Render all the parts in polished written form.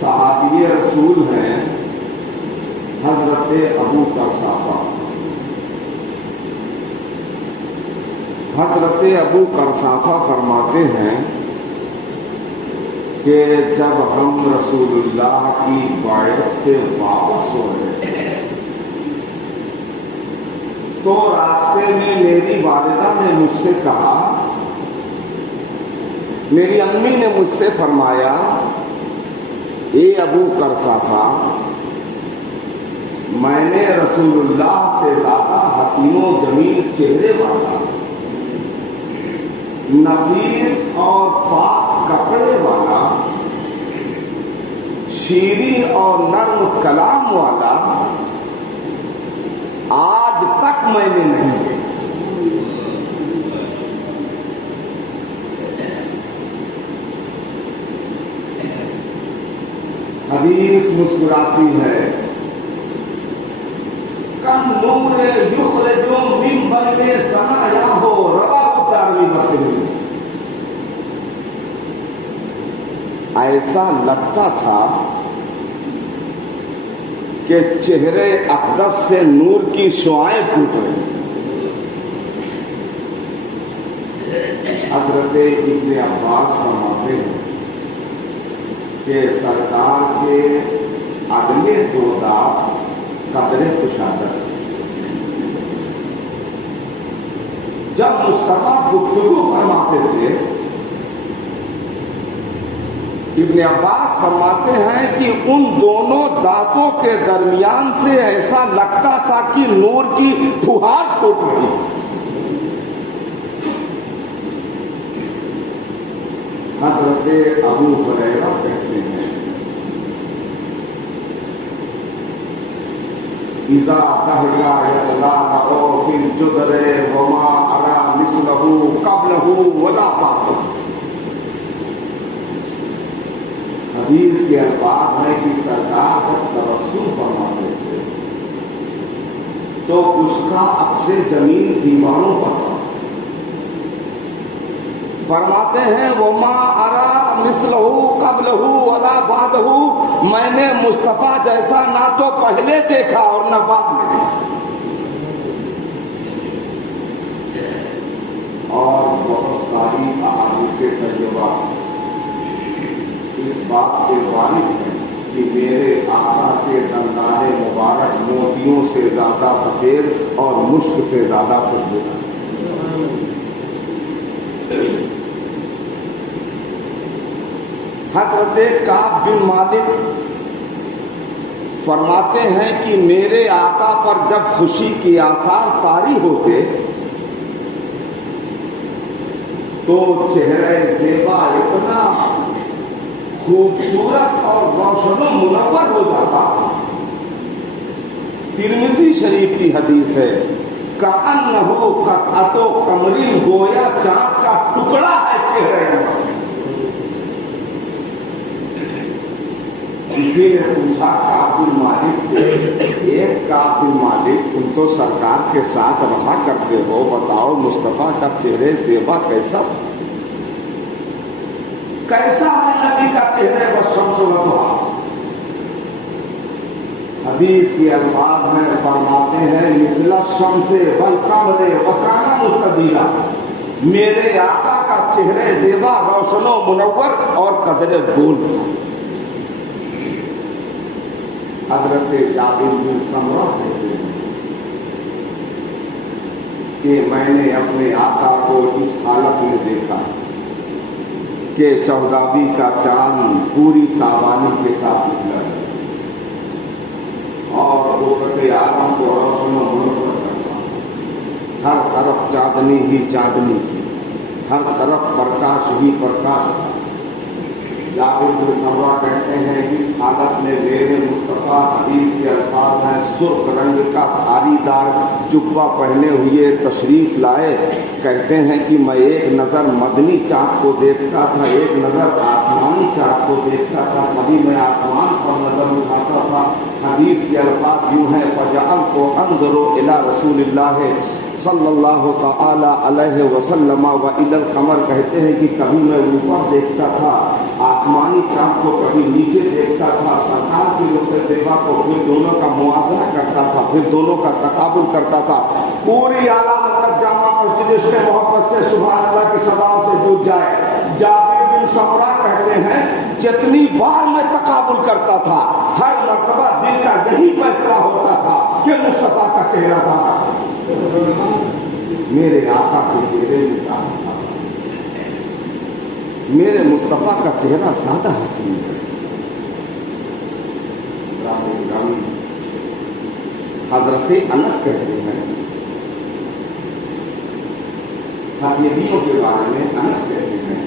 صحابی رسول ہیں حضرت ابو قرصافہ۔ حضرت ابو قرصافہ فرماتے ہیں کہ جب ہم رسول اللہ کی بیعت سے واپس ہو رہے تو راستے میں میری والدہ نے مجھ سے کہا، میری امی نے مجھ سے فرمایا، اے ابو قرصافہ، میں نے رسول اللہ سے زیادہ حسین و جمیل چہرے والا، نفیس اور پاک کپڑے والا، شیریں اور نرم کلام والا آج تک میں نے نہیں دیکھا۔ حدیث مسکراتی ہے، کم نور یخرج من بین ثنایاہ رواہ الدارمی مطلب۔ ایسا لگتا تھا کہ چہرے اقدس سے نور کی شعائیں پھوٹ رہی۔ حضرت ابن عباس فرماتے ہیں کہ سرکار کے اگلے دو دانت قدر کشادہ سے جب مصطفیٰ گفتگو فرماتے تھے، ابن عباس فرماتے ہیں کہ ان دونوں دانتوں کے درمیان سے ایسا لگتا تھا کہ نور کی پھوہار پھوٹ رہی۔ حضرت ابو ہریرہ کہتے ہیں، اذا دہلا یطلع فی الجدر وما ارى مثله قبله ولا بعده۔ حدیث کے الفاظ ہیں کہ سرکار کا تبسم فرماتے تھے تو اس کا عکس جمیل دیواروں پر تھا۔ فرماتے ہیں وما ارى مثله قبله ولا بعده، میں نے مصطفیٰ جیسا نہ تو پہلے دیکھا اور نہ بعد میں دیکھا۔ اور بہت ساری احادیث طیبہ اس بات کے وارد ہیں کہ میرے آقا کے دندان مبارک موتیوں سے زیادہ سفید اور مشک سے زیادہ خوشبودار۔ حضرت کعب بن مالک فرماتے ہیں کہ میرے آقا پر جب خوشی کے آثار طاری ہوتے تو چہرہ زیبا اتنا خوبصورت اور روشن و منور ہو جاتا۔ ترمذی شریف کی حدیث ہے، کأنہ قطعۃ قمر، گویا چاند کا ٹکڑا ہے چہرے میں۔ کسی نے پوچھا کعب بن مالک سے، ایک کعب بن مالک تم تو سرکار کے ساتھ رہا کرتے ہو، بتاؤ مصطفیٰ کا چہرے زیبا کیسا تھا؟ کیسا ہے نبی کا چہرے والشمس والضحیٰ؟ حدیث کے الفاظ میں فرماتے ہیں مثل الشمس والقمر وکان مستدیرا، میرے آقا کا چہرے زیبا روشن و منور اور قدر گول تھا۔ حضرت جابر بن سمرہ کہتے ہیں کہ میں نے اپنے آقا کو اس حالت میں دیکھا کہ چودھویں کا چاند پوری تابانی کے ساتھ نکلا ہے اور افق عالم کو روشن و منور کرتا، ہر طرف چاندنی ہی چاندنی تھی، ہر طرف پرکاش ہی پرکاش تھا۔ جابر بن سمرہ کہتے ہیں اس حالت میں میرے مصطفیٰ، حدیث کے الفاظ ہیں، سرخ رنگ کا بھاری دار جبہ پہنے ہوئے تشریف لائے۔ کہتے ہیں کہ میں ایک نظر مدنی چاند کو دیکھتا تھا، ایک نظر آسمانی چاند کو دیکھتا تھا، کبھی میں آسمان پر نظر اٹھاتا تھا۔ حدیث کے الفاظ یوں ہیں، فجعلت انظر الی رسول اللہ صلی اللہ تعالی علیہ وسلم و الی القمر کہتے ہیں کہ کبھی میں اوپر دیکھتا تھا آسمانی چاند کو، کبھی نیچے دیکھتا تھا سرکار کی نقطۂ سیوا کو، پھر دونوں کا موازنہ کرتا تھا، پھر دونوں کا تقابل کرتا تھا. پوری اعلیٰ حضرت جامع مسجد عشق محبت سے سبحان اللہ کی صداؤں سے گونج جائے. جابر بن سمرہ کہتے ہیں جتنی بار میں تقابل کرتا تھا ہر مرتبہ دل کا یہی فیصلہ ہوتا تھا کہ مصطفیٰ کا چہرہ تھا میرے آقا کے چہرے میں زیادہ تھا، میرے مصطفیٰ کا چہرہ زیادہ حسین ہے. حضرت انس کہتے ہیں ہتھیلیوں کے بارے میں، انس کہتے ہیں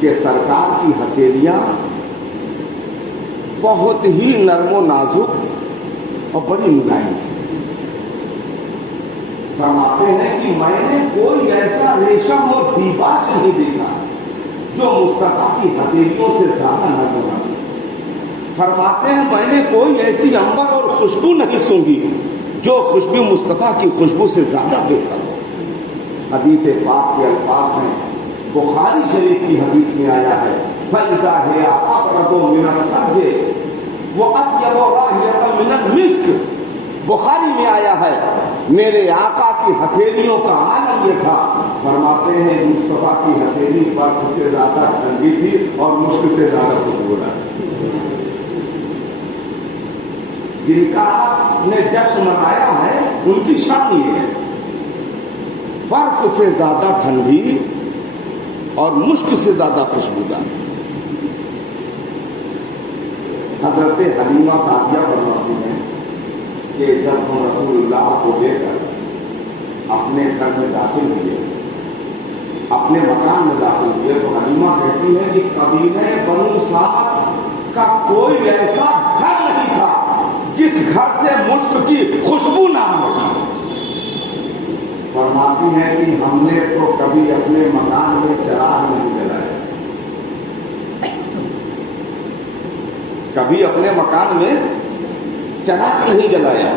کہ سرکار کی ہتھیلیاں بہت ہی نرم و نازک اور بڑی ملائم تھی. فرماتے ہیں کہ میں نے کوئی ایسا ریشم اور دیباج نہیں دیکھا جو مصطفیٰ کی ہتھیلیوں سے زیادہ نرم و نازک. فرماتے ہیں میں نے کوئی ایسی عنبر اور خوشبو نہیں سونگھی جو خوشبو مصطفیٰ کی خوشبو سے زیادہ بہتر ہو. حدیث پاک کے الفاظ ہیں، بخاری شریف کی حدیث میں آیا ہے فَإِذَا هِيَ أَبْرَدُ مِنَ السَّرْجِ وَأَطْيَبُ رَائِحَةً مِنَ الْمِسْكِ. بخاری میں آیا ہے میرے آقا کی ہتھیلیوں کا عالم یہ تھا. فرماتے ہیں مصطفیٰ کی ہتھیلی برف سے زیادہ ٹھنڈی تھی اور مشک سے زیادہ خوشبودار تھی. جن کا آپ نے جشن منایا ہے ان کی شان یہ ہے، برف سے زیادہ ٹھنڈی اور مشک سے زیادہ خوشبودار. حضرت حلیمہ سعدیہ فرماتی ہیں کہ جب ہم رسول اللہ کو لے کر اپنے گھر میں داخل ہوئے، اپنے مکان میں داخل ہوئے، تو حلیمہ کہتی ہے کہ قبیلہ بنو سعد کا کوئی ایسا گھر نہیں تھا جس گھر سے مشک کی خوشبو نہ ہو. فرماتی ہیں کہ ہم نے تو کبھی اپنے مکان میں چراغ نہیں جلایا، کبھی اپنے مکان میں چراغ نہیں جلایا.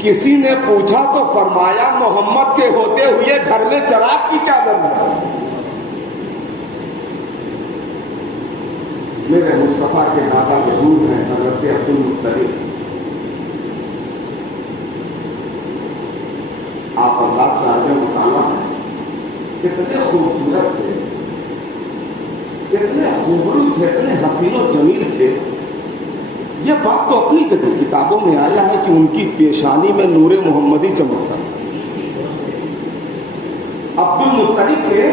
کسی نے پوچھا تو فرمایا محمد کے ہوتے ہوئے گھر میں چراغ کی کیا ضرورت ہے. میرے مصطفیٰ کے دادا بزرگ ہیں حضرت عبد المطلب. آپ اللہ صاحب مطالعہ ہیں، کتنے خوبصورت تھے، کتنے خوبرو تھے، اتنے حسین و جمیل تھے. یہ بات تو اپنی جگہ کتابوں میں آیا ہے کہ ان کی پیشانی میں نور محمدی چمکتا تھا. عبد المطلب کے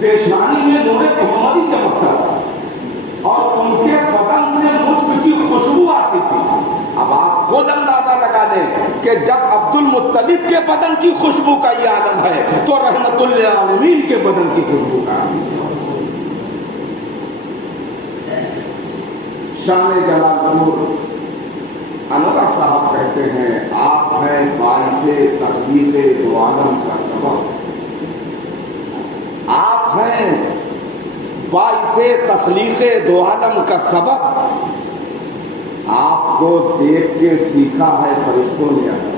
پیشانی میں نور محمدی چمکتا تھا اور ان کے بدن سے مشک کی خوشبو آتی تھی. اب آپ خود اندازہ لگا دیں کہ جب عبد المطلب کے بدن کی خوشبو کا یہ عالم ہے تو رحمت للعالمین کے بدن کی خوشبو کا عالم ہے. شان جلال نور انور صاحب کہتے ہیں آپ ہیں باعث تخلیق دو عالم کا سبب. آپ ہیں باعث تخلیق دو عالم کا سبب. آپ کو دیکھ کے سیکھا ہے فرشتوں نے.